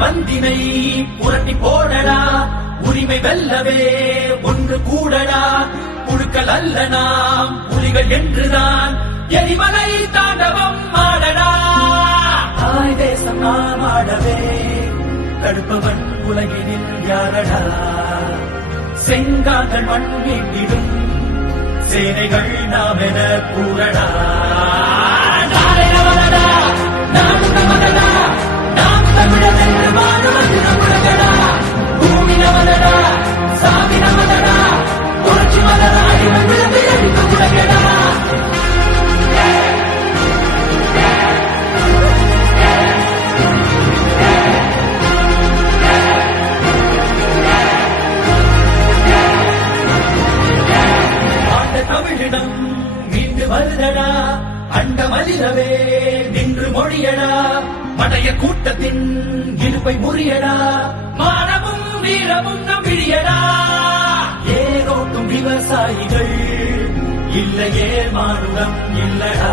பந்தினை புரட்டி போடடா, உரிமை வெல்லவே ஒன்று கூடடா. புழுக்கள் அல்ல நாம் புலிகள் என்றுதான் எரிமலை தாண்டவம் ஆடடா. தாய் தேசம் நாம் ஆடவே தடுப்பவன் உலகினில் யாரடா. செங்காந்தன் மண் மீட்டிடும் சேனைகள் நாம் என கூறடா. நாளை நமதடா, நாடு நமதடா, நாம் தமிழர் என்று வாழுவது நம்முடையடா. பூமி நமதடா, சாமி நமதடா, புரட்சி மலராயிரம் விழுந்து எழுந்து உலகடா. தமிழிடம் மீண்டு வருதடா, அண்டமலிரவே நின்று மொழியடா. மடைய கூட்டத்தின் இருப்பை முறியடா, மானமும் வீரமும் நம் விழியடா. ஏரோட்டும் விவசாயிகள் இல்லையே மானுடம் இல்லடா.